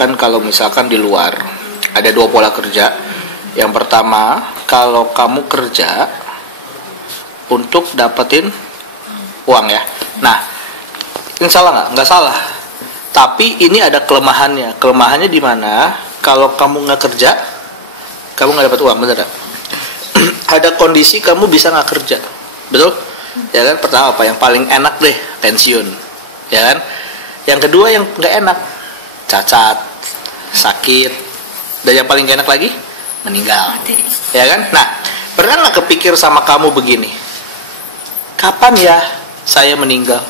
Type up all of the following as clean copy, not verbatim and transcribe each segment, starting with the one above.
kan kalau misalkan di luar ada dua pola kerja. Yang pertama, kalau kamu kerja untuk dapetin uang ya. Nah, ini salah nggak? Nggak salah. Tapi ini ada kelemahannya. Kelemahannya di mana? Kalau kamu nggak kerja, kamu nggak dapat uang, bener nggak? Ada kondisi kamu bisa nggak kerja, betul? Ya kan? Pertama apa? Yang paling enak deh, pensiun, ya kan? Yang kedua yang nggak enak, cacat, sakit, dan yang paling gak enak lagi, meninggal, ya kan? Nah, pernah nggak kepikir sama kamu begini? Kapan ya saya meninggal?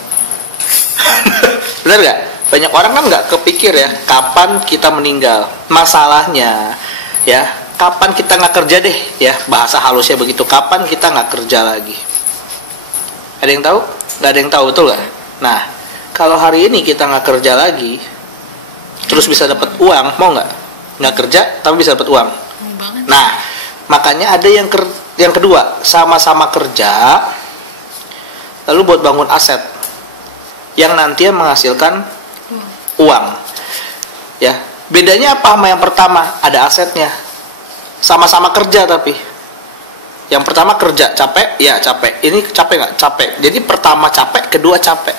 Bener nggak? Banyak orang kan nggak kepikir ya, kapan kita meninggal. Masalahnya, ya, kapan kita nggak kerja deh, ya, bahasa halusnya begitu. Kapan kita nggak kerja lagi? Ada yang tahu? Nggak ada yang tahu, betul nggak? Nah, kalau hari ini kita nggak kerja lagi, terus bisa dapat uang, mau nggak? Nggak kerja tapi bisa dapat uang. Nah, makanya ada yang kedua, sama-sama kerja, lalu buat bangun aset yang nantinya menghasilkan uang. Ya, bedanya apa sama yang pertama? Ada asetnya. Sama-sama kerja tapi yang pertama kerja capek, ya capek. Ini capek nggak? Capek. Jadi pertama capek, kedua capek.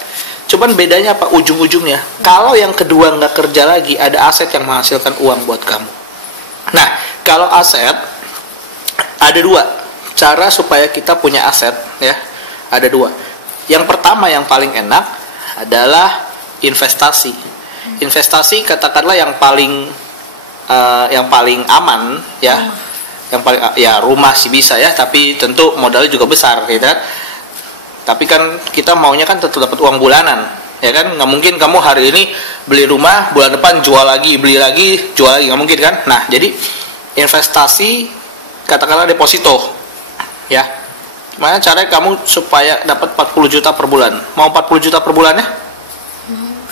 Cuman bedanya apa? Ujung-ujungnya. Kalau yang kedua nggak kerja lagi, ada aset yang menghasilkan uang buat kamu. Nah, kalau aset, ada dua cara supaya kita punya aset, ya. Ada dua. Yang pertama yang paling enak adalah investasi. Investasi katakanlah yang paling aman, ya. Yang paling, ya, rumah sih bisa ya, tapi tentu modalnya juga besar, gitu kan. Tapi kan kita maunya kan tetap dapat uang bulanan, ya kan? Nggak mungkin kamu hari ini beli rumah, bulan depan jual lagi, beli lagi, jual lagi, nggak mungkin kan? Nah, jadi investasi katakanlah deposito, ya. Gimana caranya kamu supaya dapat 40 juta per bulan? Mau 40 juta per bulan ya?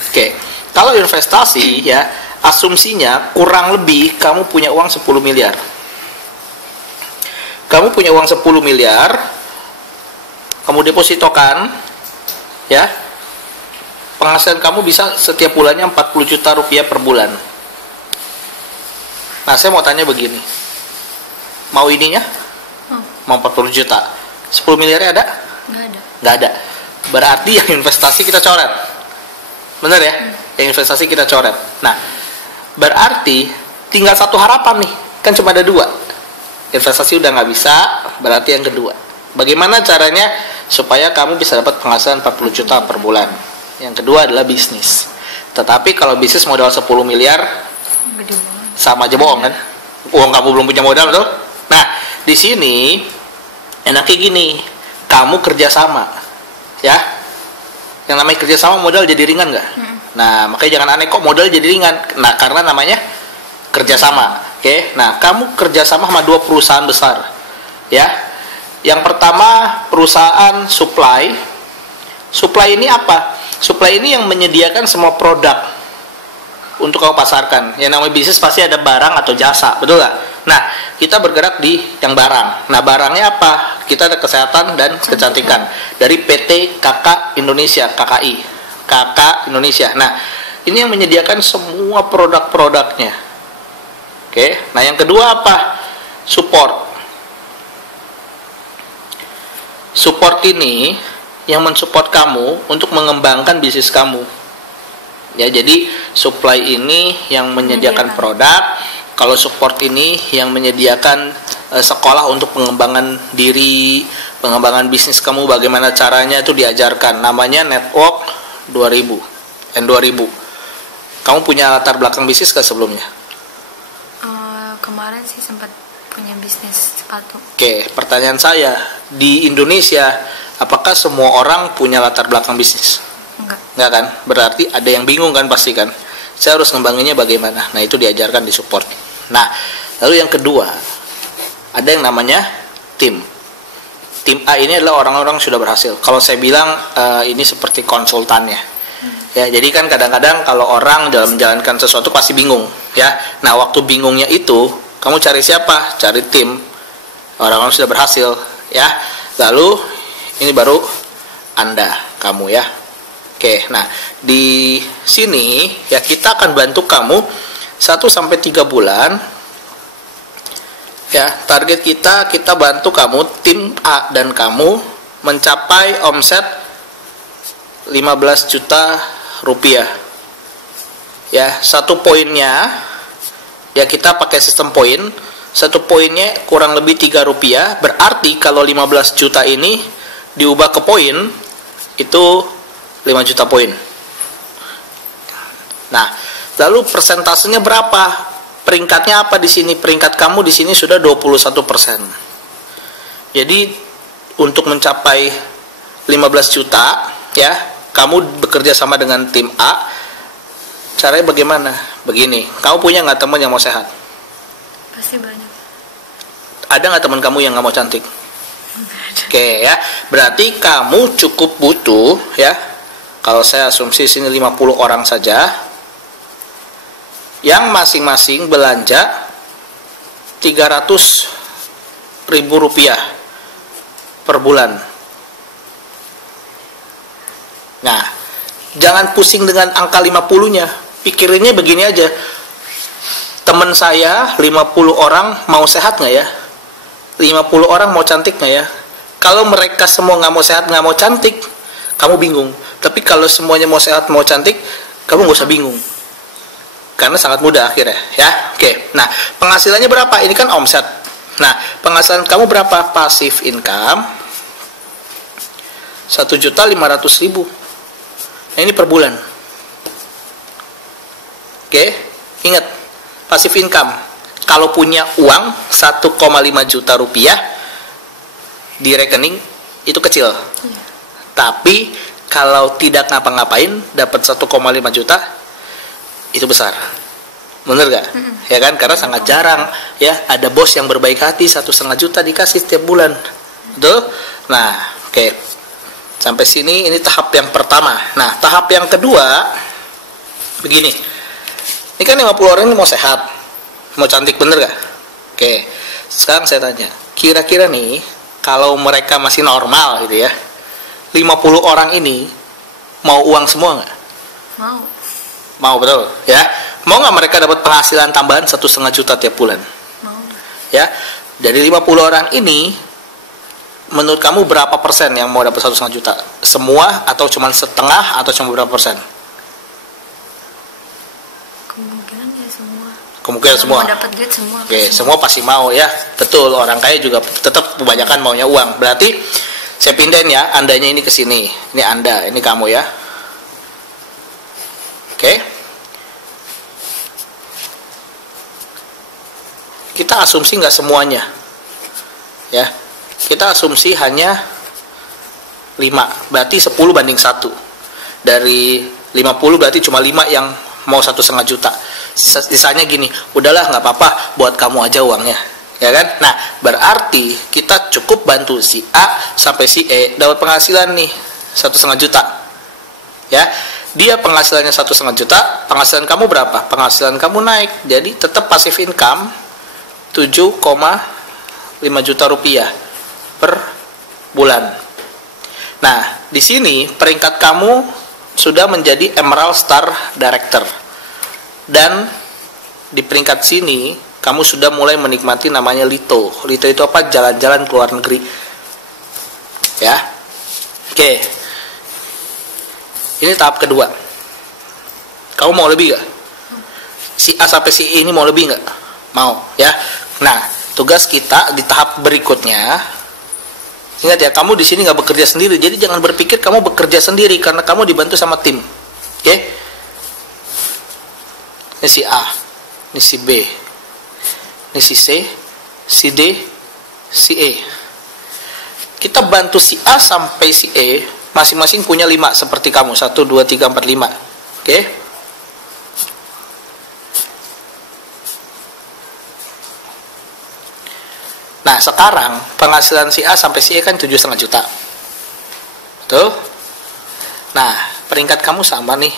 Oke. Kalau investasi ya, asumsinya kurang lebih kamu punya uang 10 miliar. Kamu punya uang 10 miliar, kamu depositokan, ya, penghasilan kamu bisa setiap bulannya 40 juta rupiah per bulan. Nah, saya mau tanya begini, mau ininya? Mau 40 juta, 10 miliarnya ada? Nggak ada. Berarti yang investasi kita coret, bener ya? Yang investasi kita coret. Nah, berarti tinggal satu harapan nih, kan cuma ada dua. Investasi udah nggak bisa, berarti yang kedua. Bagaimana caranya supaya kamu bisa dapat penghasilan 40 juta per bulan? Yang kedua adalah bisnis. Tetapi kalau bisnis modal 10 miliar sama aja bohong kan? Uang kamu belum punya modal, betul? Nah, di sini enaknya gini, kamu kerjasama, ya. Yang namanya kerjasama modal jadi ringan nggak? Nah, makanya jangan aneh kok modal jadi ringan. Nah, karena namanya kerjasama. Oke, nah kamu kerjasama sama dua perusahaan besar, ya. Yang pertama perusahaan supply. Supply ini apa? Supply ini yang menyediakan semua produk untuk kamu pasarkan. Yang namanya bisnis pasti ada barang atau jasa, betul nggak? Nah, kita bergerak di yang barang. Nah, barangnya apa? Kita ada kesehatan dan kecantikan dari PT KK Indonesia, KKI, KK Indonesia. Nah, ini yang menyediakan semua produk-produknya. Oke, nah yang kedua apa? Support. Support ini yang mensupport kamu untuk mengembangkan bisnis kamu. Ya, jadi supply ini yang menyediakan produk, kalau support ini yang menyediakan sekolah untuk pengembangan diri, pengembangan bisnis kamu, bagaimana caranya itu diajarkan. Namanya Network 2000, N2000. Kamu punya latar belakang bisnis ke sebelumnya? Kemarin sih sempat punya bisnis sepatu. Oke, pertanyaan saya, di Indonesia apakah semua orang punya latar belakang bisnis? Enggak kan? Berarti ada yang bingung kan pasti kan? Saya harus ngembanginnya bagaimana? Nah, itu diajarkan di support. Nah, lalu yang kedua, ada yang namanya tim. Tim A ini adalah orang-orang yang sudah berhasil. Kalau saya bilang ini seperti konsultannya. Ya, jadi kan kadang-kadang kalau orang dalam menjalankan sesuatu pasti bingung, ya. Nah, waktu bingungnya itu, kamu cari siapa? Cari tim orang-orang sudah berhasil, ya. Lalu ini baru Anda, kamu ya. Oke, nah di sini ya kita akan bantu kamu 1-3 bulan, ya, target kita bantu kamu, tim A dan kamu mencapai omset 15 juta rupiah. Ya, satu poinnya, ya kita pakai sistem poin. Satu poinnya kurang lebih 3 rupiah. Berarti kalau 15 juta ini diubah ke poin, itu 5 juta poin. Nah, lalu persentasenya berapa? Peringkatnya apa di sini? Peringkat kamu di sini sudah 21%. Jadi untuk mencapai 15 juta, ya, kamu bekerja sama dengan tim A. Caranya bagaimana? Begini, kamu punya nggak teman yang mau sehat? Pasti banyak. Ada nggak teman kamu yang nggak mau cantik? Oke, ya, berarti kamu cukup butuh, ya, kalau saya asumsi sini 50 orang saja, yang masing-masing belanja 300.000 rupiah per bulan. Nah, jangan pusing dengan angka 50-nya. Pikirinnya begini aja. Teman saya 50 orang mau sehat nggak ya? 50 orang mau cantik nggak ya? Kalau mereka semua nggak mau sehat, nggak mau cantik, kamu bingung. Tapi kalau semuanya mau sehat, mau cantik, kamu nggak usah bingung. Karena sangat mudah akhirnya, ya. Oke. Nah, penghasilannya berapa? Ini kan omset. Nah, penghasilan kamu berapa? Passive income 1.500.000. Nah, ini per bulan. Oke, ingat, passive income. Kalau punya uang 1,5 juta rupiah di rekening itu kecil. Tapi kalau tidak ngapa-ngapain dapat 1,5 juta itu besar. Bener gak? Ya kan? Karena sangat jarang, ya, ada bos yang berbaik hati 1,5 juta dikasih setiap bulan. Betul? Nah, oke. Sampai sini ini tahap yang pertama. Nah, tahap yang kedua begini. Ini kan 50 orang ini mau sehat, mau cantik, bener gak? Oke. Sekarang saya tanya, kira-kira nih kalau mereka masih normal gitu ya, 50 orang ini mau uang semua gak? Mau. Mau, betul, ya. Mau nggak mereka dapat penghasilan tambahan 1,5 juta tiap bulan? Mau. Ya, dari 50 orang ini, menurut kamu berapa persen yang mau dapat 1,5 juta? Semua atau cuma setengah atau cuma berapa persen? Kemungkinan ya semua. Kemungkinan semua. Mau dapat duit semua. Oke, semua pasti mau, ya. Betul, orang kaya juga tetap kebanyakan maunya uang. Berarti saya pindahin ya, andanya ini ke sini. Ini Anda, ini kamu ya. Oke. Kita asumsi nggak semuanya. Ya. Kita asumsi hanya 5. Berarti 10:1. Dari 50 berarti cuma 5 yang mau 1,5 juta. Sisanya gini, udahlah nggak apa-apa, buat kamu aja uangnya. Ya kan? Nah, berarti kita cukup bantu si A sampai si E dapat penghasilan nih 1,5 juta. Ya. Dia penghasilannya 1,5 juta, penghasilan kamu berapa? Penghasilan kamu naik, jadi tetap passive income 7,5 juta rupiah per bulan. Nah, di sini peringkat kamu sudah menjadi Emerald Star Director. Dan di peringkat sini kamu sudah mulai menikmati namanya Lito. Lito itu apa? Jalan-jalan ke luar negeri. Ya. Oke. Ini tahap kedua. Kamu mau lebih gak? Si A sampai si E ini mau lebih gak? Mau, ya. Nah, tugas kita di tahap berikutnya, ingat ya, kamu di sini nggak bekerja sendiri. Jadi jangan berpikir kamu bekerja sendiri karena kamu dibantu sama tim. Oke? Ini si A, ini si B, ini si C, si D, si E. Kita bantu si A sampai si E. Masing-masing punya 5 seperti kamu. 1, 2, 3, 4, 5. Oke? Nah, sekarang penghasilan si A sampai si E kan 7,5 juta. Betul? Nah, peringkat kamu sama nih.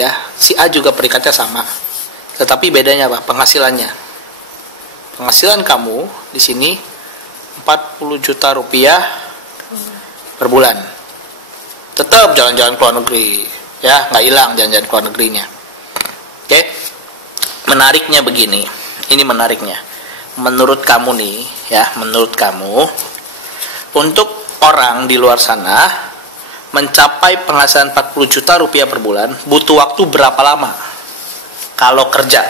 Ya, si A juga peringkatnya sama. Tetapi bedanya apa? Penghasilannya. Penghasilan kamu di sini 40 juta rupiah per bulan. Tetap jalan-jalan ke luar negeri, ya, nggak hilang jalan-jalan ke luar negerinya. Oke. Menariknya begini. Ini menariknya. Menurut kamu nih, ya, menurut kamu, untuk orang di luar sana mencapai penghasilan 40 juta rupiah per bulan butuh waktu berapa lama kalau kerja?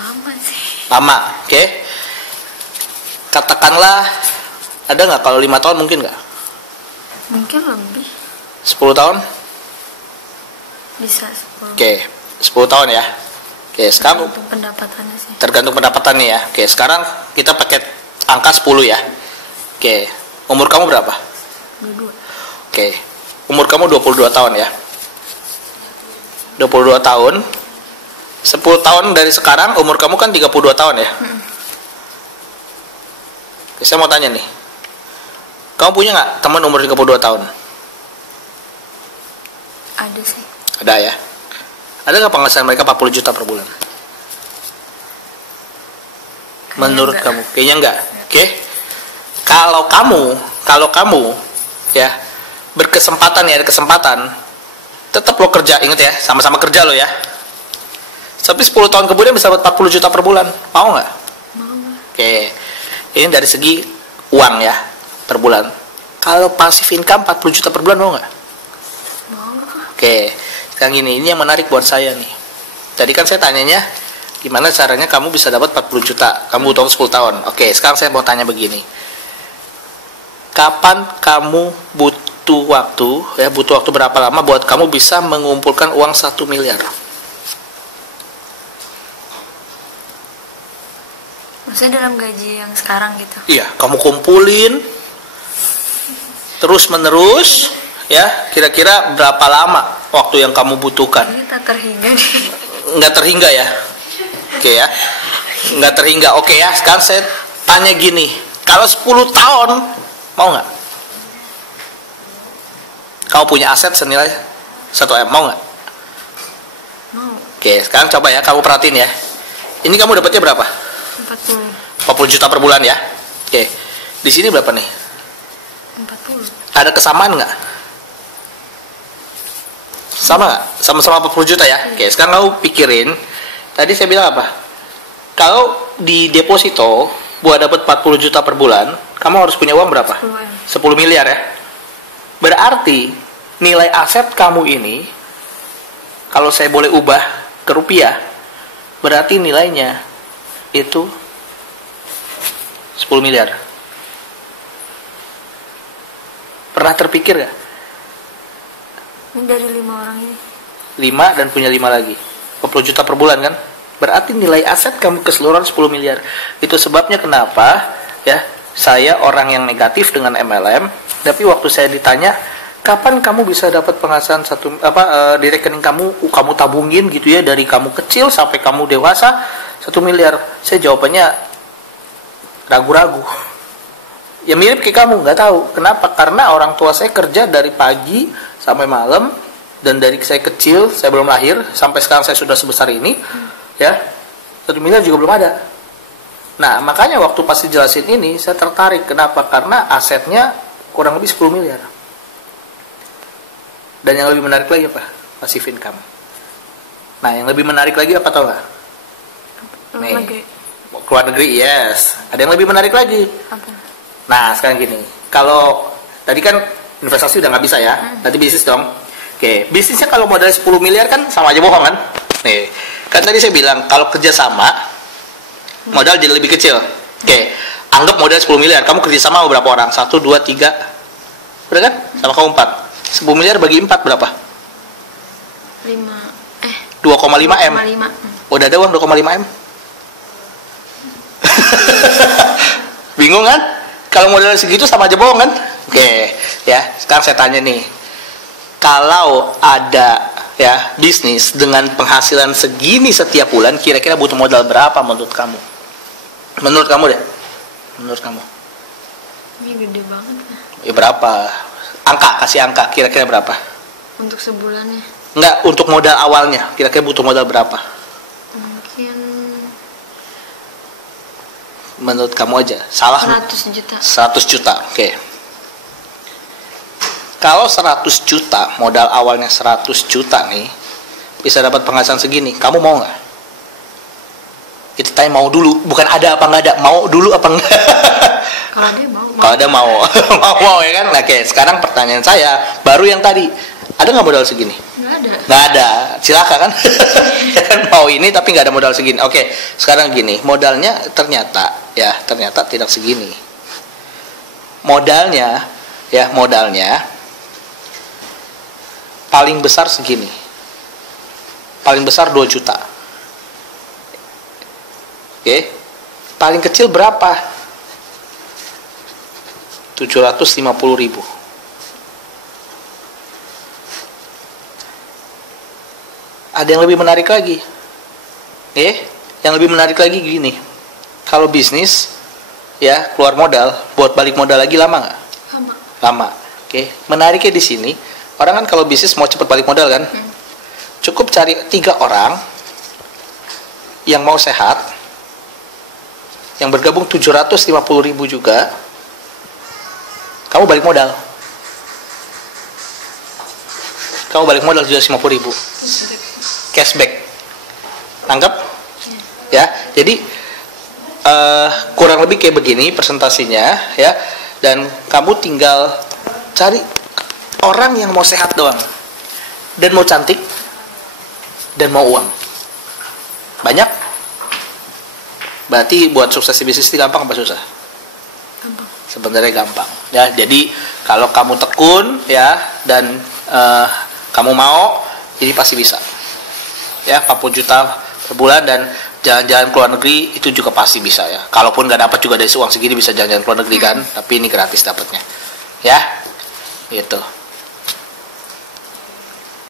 Lama sih. Lama, oke. Katakanlah, ada nggak kalau 5 tahun mungkin nggak? Mungkin lebih. 10 tahun? Bisa 10. Oke, 10 tahun ya. Oke, sekarang Tergantung pendapatannya sih. tergantung pendapatannya ya. Oke, sekarang kita pakai angka 10 ya. Oke, umur kamu berapa? 22. Oke, umur kamu 22 tahun ya. 22 tahun. 10 tahun dari sekarang, umur kamu kan 32 tahun ya. Oke, saya mau tanya nih. Kamu punya nggak teman umur 32 tahun? Ada sih. Ada ya. Ada nggak penghasilan mereka 40 juta per bulan? Menurut enggak. kamu? Kayaknya enggak. Oke. Kalau kamu ya berkesempatan ya, ada kesempatan, tetap lo kerja, inget ya, sama-sama kerja lo ya. Tapi 10 tahun kemudian bisa dapat 40 juta per bulan. Mau nggak? Mau. Oke. Ini dari segi uang ya, per bulan. Kalau passive income 40 juta per bulan mau nggak? Mau. Oke. Sekarang ini yang menarik buat saya nih. Tadi kan saya tanyanya, gimana caranya kamu bisa dapat 40 juta? Kamu butuh 10 tahun. Oke, sekarang saya mau tanya begini. Kapan kamu butuh waktu, ya butuh waktu berapa lama buat kamu bisa mengumpulkan uang 1 miliar? Maksudnya dalam gaji yang sekarang gitu. Iya, kamu kumpulin terus menerus, ya kira-kira berapa lama waktu yang kamu butuhkan? Ini tak terhingga nih. Nggak terhingga ya? Oke ya, nggak terhingga. Oke ya, sekarang saya tanya gini, kalau 10 tahun mau nggak? Kamu punya aset senilai 1 M, mau nggak? Mau. Oke, sekarang coba ya, kamu perhatiin ya. Ini kamu dapatnya berapa? 40. 40 juta per bulan ya. Oke, di sini berapa nih? 40. Ada kesamaan nggak? Sama nggak? Sama-sama 40 juta ya. Oke, sekarang kamu pikirin. Tadi saya bilang apa? Kalau di deposito buat dapat 40 juta per bulan, kamu harus punya uang berapa? 10 M. 10 miliar ya. Berarti nilai aset kamu ini, kalau saya boleh ubah ke rupiah, berarti nilainya itu 10 miliar. Pernah terpikir gak? Ini dari 5 orang ini. 5 dan punya 5 lagi. 40 juta per bulan kan? Berarti nilai aset kamu keseluruhan 10 miliar. Itu sebabnya kenapa ya saya orang yang negatif dengan MLM, tapi waktu saya ditanya kapan kamu bisa dapat penghasilan di rekening kamu tabungin gitu ya dari kamu kecil sampai kamu dewasa 1 miliar, saya jawabannya ragu-ragu. Ya mirip kayak kamu, nggak tahu kenapa, karena orang tua saya kerja dari pagi sampai malam, dan dari saya kecil, saya belum lahir sampai sekarang saya sudah sebesar ini, ya 1 miliar juga belum ada. Nah makanya waktu pasti jelasin ini saya tertarik, kenapa? Karena asetnya kurang lebih 10 miliar. Dan yang lebih menarik lagi apa? Passive income. Nah yang lebih menarik lagi apa, tau nggak? Nih, keluar negeri, yes. Ada yang lebih menarik lagi. Apa? Nah sekarang gini, kalau tadi kan investasi udah nggak bisa ya, nanti bisnis dong. Oke, bisnisnya kalau modal 10 miliar kan sama aja bohong kan? Nih, kan tadi saya bilang kalau kerja sama modal jadi lebih kecil. Oke, anggap modal 10 miliar, kamu kerja sama berapa orang? 1, 2, 3, udah kan? Sama kamu 4. 10 miliar bagi 4 berapa? 2,5 M. 2,5. Udah ada uang 2,5 M? Bingung kan? Kalau modal segitu sama aja bohong kan? Oke, ya. Sekarang saya tanya nih. Kalau ada ya bisnis dengan penghasilan segini setiap bulan, kira-kira butuh modal berapa menurut kamu? Menurut kamu deh. Menurut kamu? Ini gede banget. Ya berapa? Kasih angka. Kira-kira berapa? Untuk sebulannya? Enggak, untuk modal awalnya. Kira-kira butuh modal berapa? Mungkin menurut kamu aja, salah 100 juta. 100 juta, oke. Kalau 100 juta, modal awalnya 100 juta nih, bisa dapat penghasilan segini, kamu mau nggak? Kita tanya mau dulu, bukan ada apa nggak ada, mau dulu apa enggak? Kalau dia mau. Kalau ada mau, mau ya kan? Oke, sekarang pertanyaan saya baru yang tadi, ada nggak modal segini? Nggak ada. Nggak ada, silakan kan? Ya kan mau ini tapi nggak ada modal segini. Oke, sekarang gini, modalnya ternyata tidak segini. Modalnya paling besar segini, paling besar 2 juta. Oke, paling kecil berapa? 750.000. Ada yang lebih menarik lagi. Yang lebih menarik lagi gini. Kalau bisnis ya keluar modal, buat balik modal lagi lama nggak? Lama. Oke, menariknya di sini, orang kan kalau bisnis mau cepat balik modal kan, cukup cari 3 orang yang mau sehat, yang bergabung 750.000 juga, kamu balik modal. Kamu balik modal 750.000. Cashback. Anggap? Ya, jadi kurang lebih kayak begini presentasinya ya, dan kamu tinggal cari orang yang mau sehat doang, dan mau cantik, dan mau uang banyak. Berarti buat sukses di bisnis itu gampang apa susah? Gampang. Sebenarnya gampang ya. Jadi kalau kamu tekun ya, dan kamu mau, ini pasti bisa ya. 40 juta per bulan dan jalan-jalan ke luar negeri itu juga pasti bisa ya. Kalaupun nggak dapat juga dari uang segini bisa jalan-jalan ke luar negeri kan, tapi ini gratis dapatnya ya, gitu.